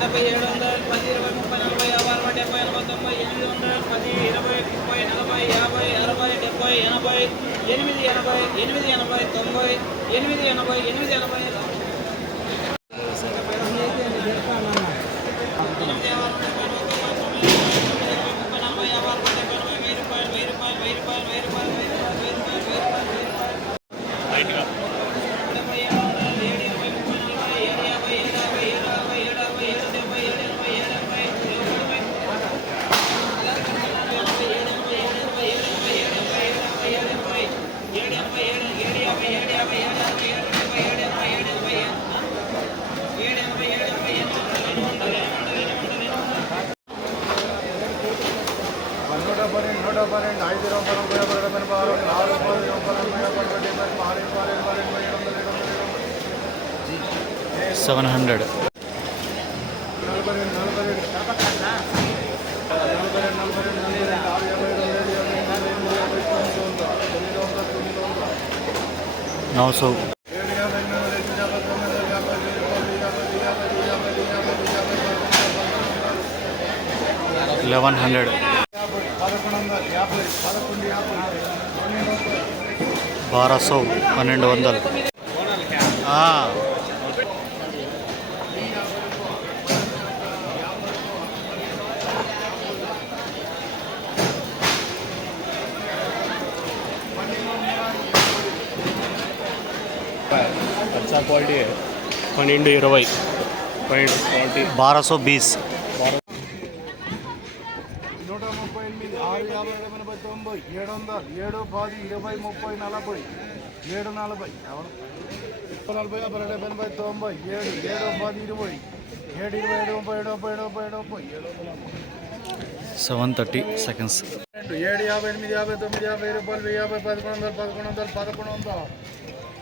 డెబ్బై ఏడు వందల పది ఇరవై ముప్పై నలభై యాభై అరవై డెబ్బై ఎనభై తొంభై ఎనిమిది వందల పది ఇరవై ముప్పై నలభై యాభై అరవై డెబ్బై ఎనభై ఎనిమిది ఎనభై ఎనిమిది ఎనభై తొంభై ఎనిమిది ఎనభై ఎనిమిది ఎనభై తొమ్మిది వందలు నౌ సో ఏడు యాభై बारह सौ पन्े वल क्वालिटी है। पन्े इरव पन्े क्वालिटी। बारह सौ बीस। నూట ముప్పై ఎనిమిది ఆరు యాభై ఎనభై తొంభై ఏడు వందలు ఏడు పది ఇరవై ముప్పై నలభై ఏడు నలభై ఎవరు నలభై యాభై డెబ్బై ఎనభై తొంభై ఏడు ఏడు పది ఇరవై ఏడు ఇరవై ఏడు ముప్పై ఏడు ముప్పై ఏడు ముప్పై ఏడు ముప్పై ఏడు సెవెన్ థర్టీ సెకండ్స్ రెండు ఏడు యాభై ఎనిమిది యాభై తొమ్మిది యాభై రూపాయలు వెయ్యి యాభై పదకొండు వందలు పదకొండు వందలు పదకొండు వందలు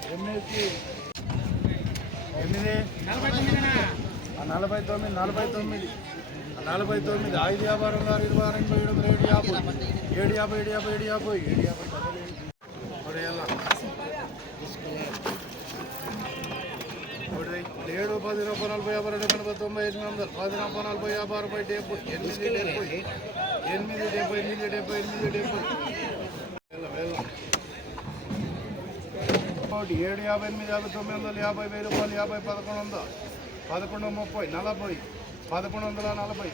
ఎనిమిది ఎనిమిది నలభై తొమ్మిది నలభై తొమ్మిది. ఆ నలభై తొమ్మిది ఐదు యాభై రెండు ఆరు ఇరవై ఆరు ఏడు ఏడు యాభై. ఏడు యాభై ఏడు యాభై ఏడు యాభై. ఏడు యాభై ఏడు. పది రూపాయలు నలభై యాభై రెండు ఎనభై తొంభై ఎనిమిది వందలు. పది రూపాయలు నలభై యాభై అరవై డెబ్బై. ఎనిమిది డెబ్బై. ఎనిమిది డెబ్బై ఎనిమిది డెబ్బై ఎనిమిది డెబ్బై. ఏడు యాభై ఎనిమిది యాభై తొమ్మిది వందలు యాభై వెయ్యి రూపాయలు యాభై పదకొండు వందలు. పదకొండు ముప్పై నలభై. పదకొండు వందల నలభై.